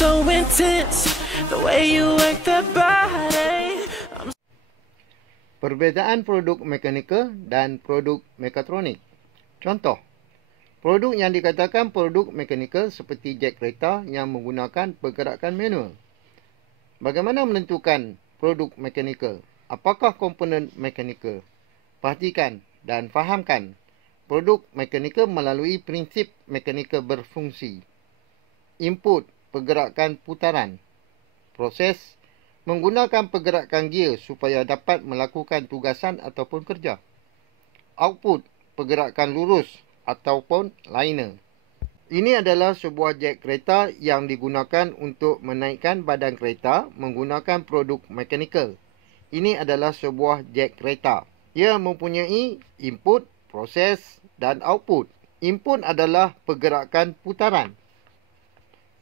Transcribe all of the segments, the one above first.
so intense, the way you work that body. Perbezaan produk mekanikal dan produk mekatronik. Contoh, produk yang dikatakan produk mekanikal seperti jet kereta yang menggunakan pergerakan manual. Bagaimana menentukan produk mekanikal? Apakah komponen mekanikal? Perhatikan dan fahamkan. Produk mekanikal melalui prinsip mekanikal berfungsi. Input, pergerakan putaran. Proses, menggunakan pergerakan gear supaya dapat melakukan tugasan ataupun kerja. Output, pergerakan lurus ataupun liner. Ini adalah sebuah jet kereta yang digunakan untuk menaikkan badan kereta menggunakan produk mekanikal. Ini adalah sebuah jet kereta. Ia mempunyai input, proses dan output. Input adalah pergerakan putaran.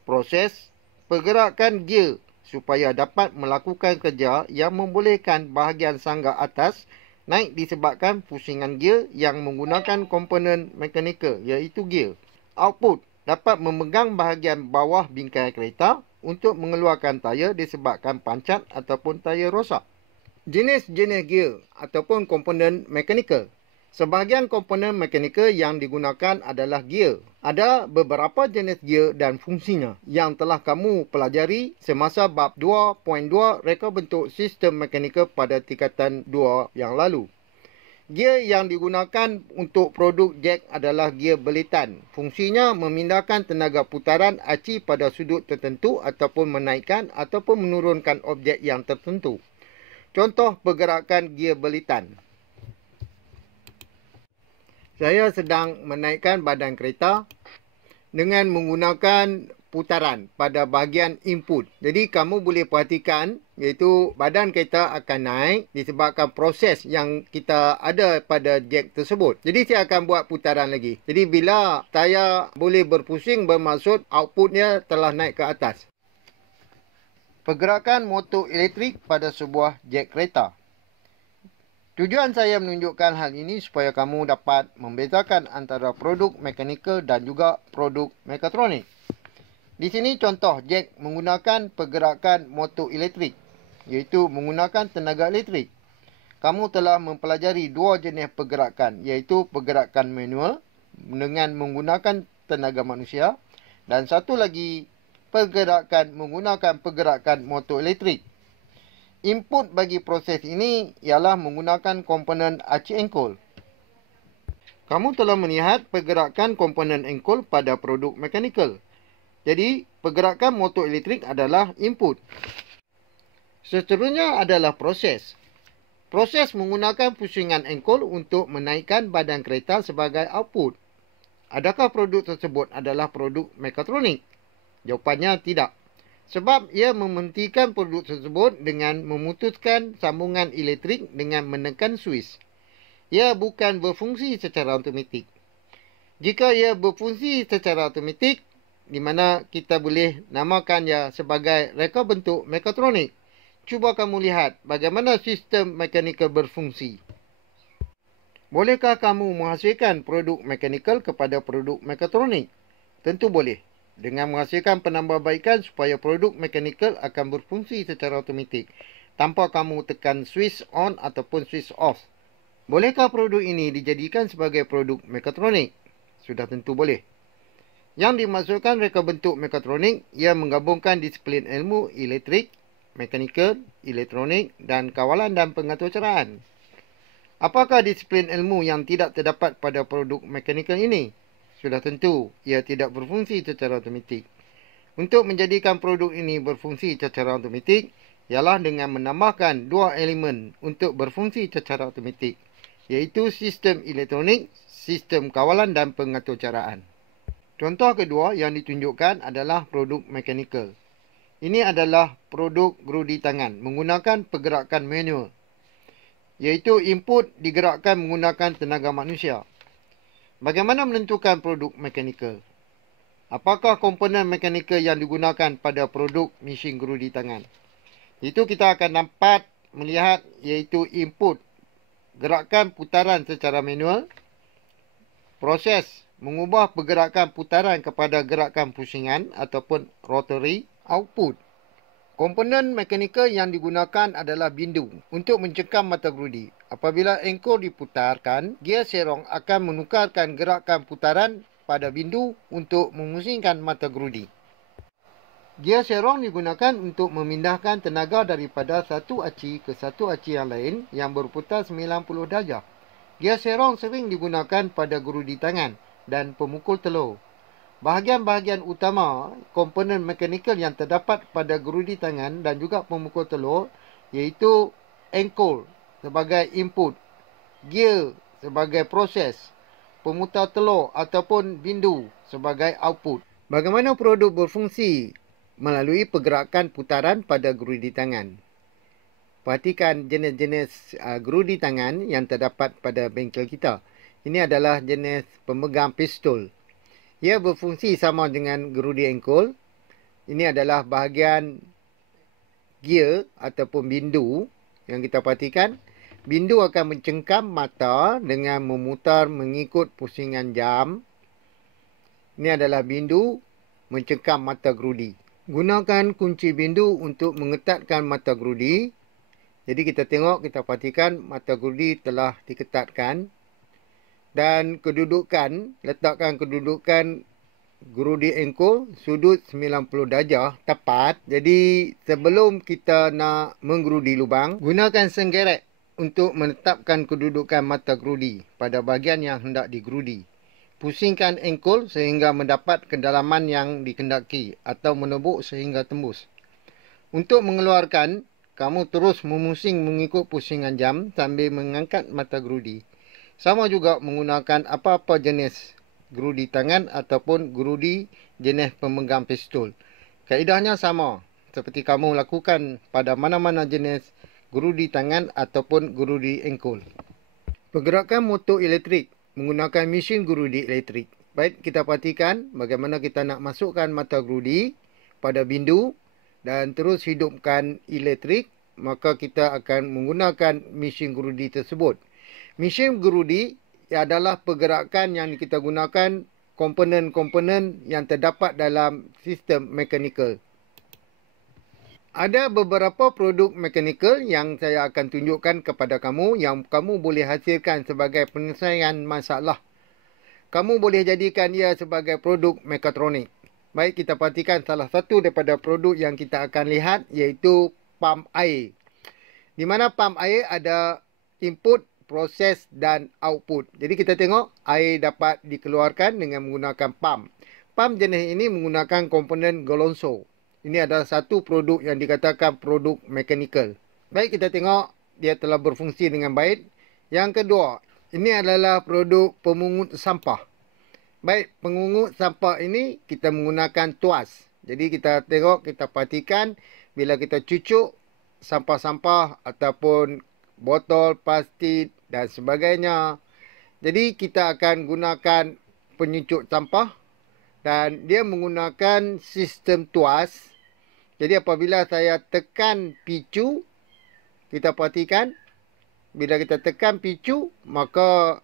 Proses, pergerakan gear supaya dapat melakukan kerja yang membolehkan bahagian sangga atas naik disebabkan pusingan gear yang menggunakan komponen mekanikal iaitu gear. Output, dapat memegang bahagian bawah bingkai kereta untuk mengeluarkan tayar disebabkan pancat ataupun tayar rosak. Jenis-jenis gear ataupun komponen mekanikal. Sebahagian komponen mekanikal yang digunakan adalah gear. Ada beberapa jenis gear dan fungsinya yang telah kamu pelajari semasa bab 2.2 reka bentuk sistem mekanikal pada tingkatan 2 yang lalu. Gear yang digunakan untuk produk jet adalah gear belitan. Fungsinya memindahkan tenaga putaran aci pada sudut tertentu ataupun menaikkan ataupun menurunkan objek yang tertentu. Contoh pergerakan gear belitan. Saya sedang menaikkan badan kereta dengan menggunakan putaran pada bahagian input. Jadi kamu boleh perhatikan iaitu badan kereta akan naik disebabkan proses yang kita ada pada jet tersebut. Jadi saya akan buat putaran lagi. Jadi bila tayar boleh berpusing bermaksud outputnya telah naik ke atas. Pergerakan motor elektrik pada sebuah jet kereta. Tujuan saya menunjukkan hal ini supaya kamu dapat membezakan antara produk mekanikal dan juga produk mekatronik. Di sini contoh jet menggunakan pergerakan motor elektrik, iaitu menggunakan tenaga elektrik. Kamu telah mempelajari dua jenis pergerakan, iaitu pergerakan manual dengan menggunakan tenaga manusia dan satu lagi pergerakan menggunakan pergerakan motor elektrik. Input bagi proses ini ialah menggunakan komponen aci engkol. Kamu telah melihat pergerakan komponen engkol pada produk mekanikal. Jadi, pergerakan motor elektrik adalah input. Seterusnya adalah proses. Proses menggunakan pusingan engkol untuk menaikkan badan kereta sebagai output. Adakah produk tersebut adalah produk mekatronik? Jawapannya tidak. Sebab ia menghentikan produk tersebut dengan memutuskan sambungan elektrik dengan menekan switch. Ia bukan berfungsi secara automatik. Jika ia berfungsi secara automatik, di mana kita boleh namakannya sebagai reka bentuk mekatronik, cuba kamu lihat bagaimana sistem mekanikal berfungsi. Bolehkah kamu menghasilkan produk mekanikal kepada produk mekatronik? Tentu boleh. Dengan menghasilkan penambahbaikan supaya produk mekanikal akan berfungsi secara automatik tanpa kamu tekan switch on ataupun switch off. Bolehkah produk ini dijadikan sebagai produk mekatronik? Sudah tentu boleh. Yang dimaksudkan reka bentuk mekatronik, ia menggabungkan disiplin ilmu elektrik, mekanikal, elektronik dan kawalan dan pengaturcaraan. Apakah disiplin ilmu yang tidak terdapat pada produk mekanikal ini? Sudah tentu, ia tidak berfungsi secara automatik. Untuk menjadikan produk ini berfungsi secara automatik, ialah dengan menambahkan dua elemen untuk berfungsi secara automatik, iaitu sistem elektronik, sistem kawalan dan pengaturcaraan. Contoh kedua yang ditunjukkan adalah produk mekanikal. Ini adalah produk gerudi tangan menggunakan pergerakan manual, iaitu input digerakkan menggunakan tenaga manusia. Bagaimana menentukan produk mekanikal? Apakah komponen mekanikal yang digunakan pada produk mesin gerudi tangan? Itu kita akan dapat melihat iaitu input, gerakan putaran secara manual, proses mengubah pergerakan putaran kepada gerakan pusingan ataupun rotary Output. Komponen mekanikal yang digunakan adalah bindu untuk mencengkam mata gerudi. Apabila engkol diputarkan, gear serong akan menukarkan gerakan putaran pada bindu untuk memusingkan mata gerudi. Gear serong digunakan untuk memindahkan tenaga daripada satu aci ke satu aci yang lain yang berputar 90 darjah. Gear serong sering digunakan pada gerudi tangan dan pemukul telur. Bahagian-bahagian utama komponen mekanikal yang terdapat pada gerudi tangan dan juga pemukul telur iaitu engkol sebagai input, gear sebagai proses, pemutar telur ataupun bindu sebagai output. Bagaimana produk berfungsi melalui pergerakan putaran pada gerudi tangan? Perhatikan jenis-jenis gerudi tangan yang terdapat pada bengkel kita. Ini adalah jenis pemegang pistol. Ia berfungsi sama dengan gerudi engkol. Ini adalah bahagian gear ataupun bindu yang kita perhatikan. Bindu akan mencengkam mata dengan memutar mengikut pusingan jam. Ini adalah bindu mencengkam mata gerudi. Gunakan kunci bindu untuk mengetatkan mata gerudi. Jadi kita tengok, kita perhatikan mata gerudi telah diketatkan. Dan kedudukan, letakkan kedudukan gerudi engkol sudut 90 darjah tepat. Jadi sebelum kita nak menggerudi lubang, gunakan senggerek untuk menetapkan kedudukan mata gerudi pada bahagian yang hendak digerudi. Pusingkan engkol sehingga mendapat kedalaman yang dikendaki atau menebuk sehingga tembus. Untuk mengeluarkan, kamu terus memusing mengikut pusingan jam sambil mengangkat mata gerudi. Sama juga menggunakan apa-apa jenis gerudi tangan ataupun gerudi jenis pemegang pistol. Kaedahnya sama seperti kamu lakukan pada mana-mana jenis gerudi tangan ataupun gerudi engkol. Pergerakan motor elektrik menggunakan mesin gerudi elektrik. Baik, kita perhatikan bagaimana kita nak masukkan mata gerudi pada bindu dan terus hidupkan elektrik, maka kita akan menggunakan mesin gerudi tersebut. Mesin gerudi adalah pergerakan yang kita gunakan komponen-komponen yang terdapat dalam sistem mekanikal. Ada beberapa produk mekanikal yang saya akan tunjukkan kepada kamu yang kamu boleh hasilkan sebagai penyelesaian masalah. Kamu boleh jadikan ia sebagai produk mekatronik. Baik, kita perhatikan salah satu daripada produk yang kita akan lihat iaitu pam air. Di mana pam air ada input, proses dan output. Jadi kita tengok air dapat dikeluarkan dengan menggunakan pam. Pam jenis ini menggunakan komponen Golonso. Ini adalah satu produk yang dikatakan produk mekanikal. Baik, kita tengok dia telah berfungsi dengan baik. Yang kedua, ini adalah produk pemungut sampah. Baik, pemungut sampah ini kita menggunakan tuas. Jadi kita tengok, kita perhatikan bila kita cucuk sampah-sampah ataupun botol, plastik dan sebagainya. Jadi kita akan gunakan penyucuk sampah dan dia menggunakan sistem tuas. Jadi apabila saya tekan picu, kita perhatikan bila kita tekan picu, maka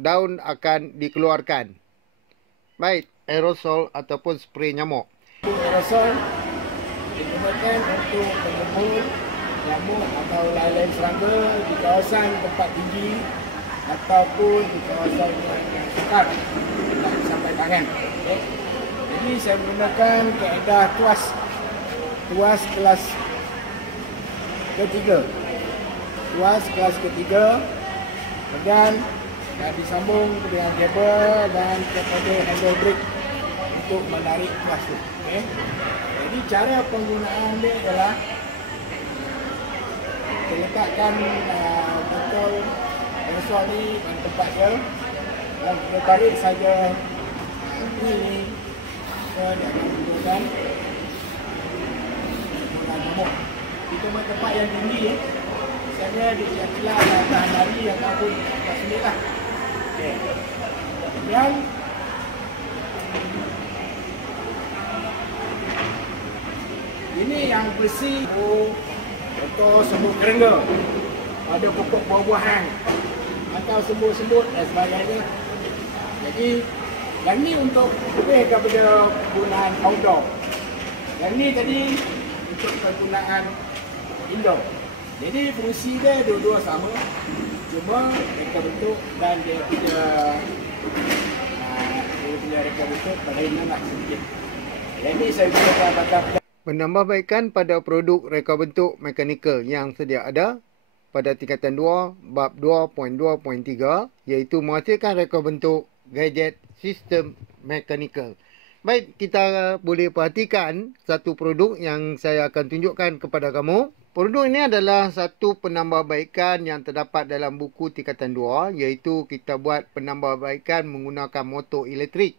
daun akan dikeluarkan. Baik, aerosol ataupun spray nyamuk. Aerosol digunakan untuk menyembuh nyamuk atau lain-lain serangga di kawasan tempat tinggi ataupun di kawasan yang sukar tak sampai tangan. Okay. Jadi saya menggunakan kaedah tuas kelas ketiga. Tuas kelas ketiga dan disambung dengan kabel dan kepada handle brake untuk menarik tuas tu. Okay. Jadi cara penggunaan dia adalah kita letakkan botol aerosol ni di tempat dia dan kita tarik saja ini ke dalam menggunakan nyamuk. Di tempat yang tinggi misalnya di celah dan tahan lari yang kabut kat sini lah. Okay. Kemudian ini yang bersih contoh semut kerengga, ada pokok buah-buahan atau semut-semut dan sebagainya. Jadi yang ni untuk lebih kepada penggunaan outdoor. Yang ni tadi untuk penggunaan indoor. Jadi fungsi dia dua-dua sama. Cuma reka bentuk dan dia punya reka bentuk berlainan lah sedikit. Yang ni saya gunakan bakar. Menambahbaikan pada produk reka bentuk mekanikal yang sedia ada pada tingkatan 2 bab 2.2.3 iaitu menghasilkan reka bentuk gadget sistem mekanikal. Baik, kita boleh perhatikan satu produk yang saya akan tunjukkan kepada kamu. Produk ini adalah satu penambahbaikan yang terdapat dalam buku tingkatan 2 iaitu kita buat penambahbaikan menggunakan motor elektrik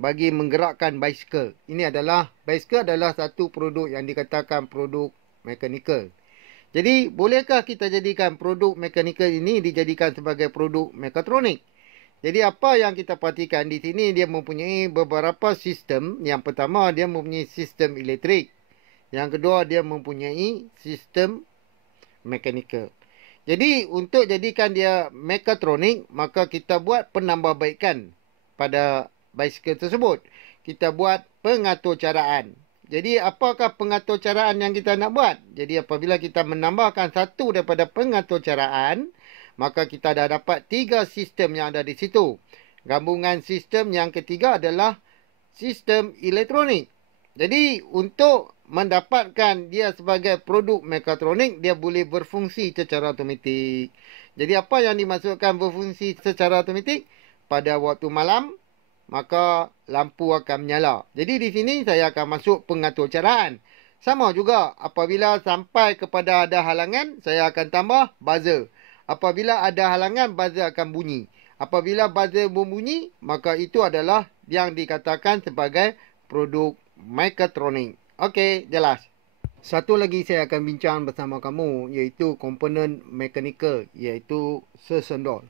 bagi menggerakkan basikal. Ini adalah basikal adalah satu produk yang dikatakan produk mekanikal. Jadi, bolehkah kita jadikan produk mekanikal ini dijadikan sebagai produk mekatronik? Jadi, apa yang kita perhatikan di sini, dia mempunyai beberapa sistem. Yang pertama, dia mempunyai sistem elektrik. Yang kedua, dia mempunyai sistem mekanikal. Jadi, untuk jadikan dia mekatronik, maka kita buat penambahbaikan pada basikal tersebut. Kita buat pengaturcaraan. Jadi, apakah pengaturcaraan yang kita nak buat? Jadi, apabila kita menambahkan satu daripada pengaturcaraan, maka kita dah dapat 3 sistem yang ada di situ. Gabungan sistem yang ketiga adalah sistem elektronik. Jadi, untuk mendapatkan dia sebagai produk mekatronik, dia boleh berfungsi secara automatik. Jadi, apa yang dimaksudkan berfungsi secara automatik? Pada waktu malam, maka lampu akan menyala. Jadi, di sini saya akan masuk pengaturcaraan. Sama juga, apabila sampai kepada ada halangan, saya akan tambah buzzer. Apabila ada halangan, buzzer akan bunyi. Apabila buzzer berbunyi, maka itu adalah yang dikatakan sebagai produk mekatronik. Okey, jelas. Satu lagi saya akan bincang bersama kamu, iaitu komponen mekanikal, iaitu sesondol.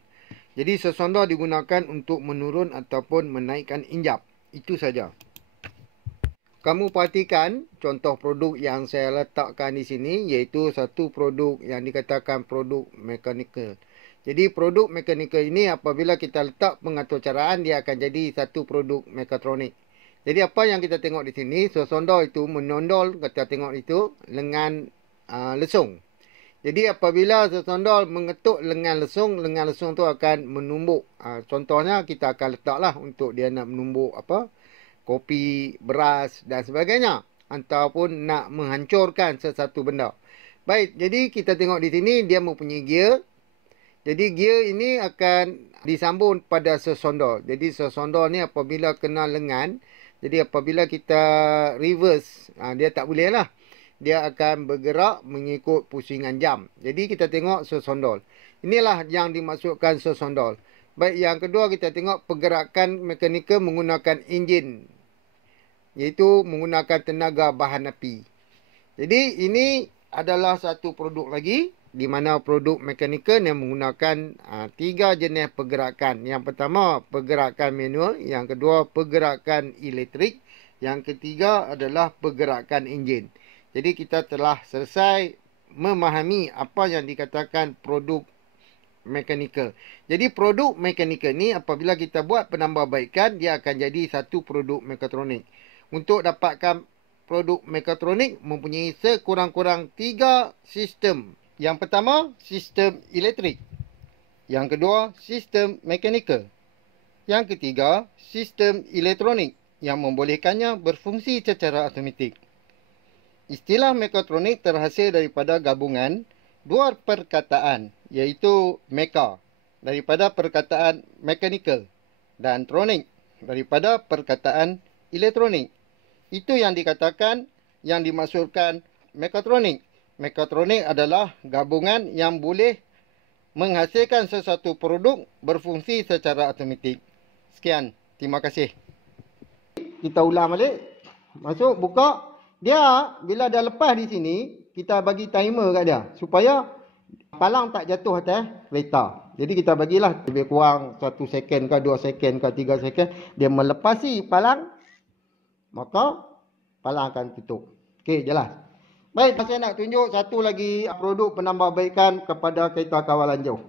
Jadi, sesondol digunakan untuk menurun ataupun menaikkan injap. Itu saja. Kamu perhatikan contoh produk yang saya letakkan di sini, iaitu satu produk yang dikatakan produk mekanikal. Jadi, produk mekanikal ini apabila kita letak pengaturcaraan, dia akan jadi satu produk mekatronik. Jadi, apa yang kita tengok di sini, sesondol itu menondol, kita tengok itu, lengan lesung. Jadi, apabila sesondol mengetuk lengan lesung tu akan menumbuk. Contohnya, kita akan letaklah untuk dia nak menumbuk apa? Kopi, beras dan sebagainya. Ataupun nak menghancurkan sesuatu benda. Baik, jadi kita tengok di sini dia mempunyai gear. Jadi gear ini akan disambung pada sesondol. Jadi sesondol ni apabila kena lengan, jadi apabila kita reverse, dia tak boleh lah. Dia akan bergerak mengikut pusingan jam. Jadi kita tengok sesondol. Inilah yang dimaksudkan sesondol. Baik, yang kedua kita tengok pergerakan mekanikal menggunakan enjin, iaitu menggunakan tenaga bahan api. Jadi ini adalah satu produk lagi, di mana produk mekanikal yang menggunakan 3 jenis pergerakan. Yang pertama pergerakan manual, yang kedua pergerakan elektrik, yang ketiga adalah pergerakan enjin. Jadi kita telah selesai memahami apa yang dikatakan produk mekanikal. Jadi produk mekanikal ni apabila kita buat penambahbaikan, dia akan jadi satu produk mekatronik. Untuk dapatkan produk mekatronik mempunyai sekurang-kurang 3 sistem. Yang pertama, sistem elektrik. Yang kedua, sistem mekanikal. Yang ketiga, sistem elektronik yang membolehkannya berfungsi secara automatik. Istilah mekatronik terhasil daripada gabungan 2 perkataan, iaitu meka daripada perkataan mechanical dan tronic daripada perkataan elektronik. Itu yang dikatakan, yang dimaksudkan mekatronik. Mekatronik adalah gabungan yang boleh menghasilkan sesuatu produk berfungsi secara automatik. Sekian, terima kasih. Kita ulang balik. Masuk, buka. Dia bila dah lepas di sini, kita bagi timer kat dia supaya palang tak jatuh atas kereta. Jadi kita bagilah lebih kurang 1 second ke 2 second ke 3 second. Dia melepasi palang, maka palang akan tutup. Okey, jelas. Baik, saya nak tunjuk satu lagi produk penambahbaikan kepada kereta kawalan jauh.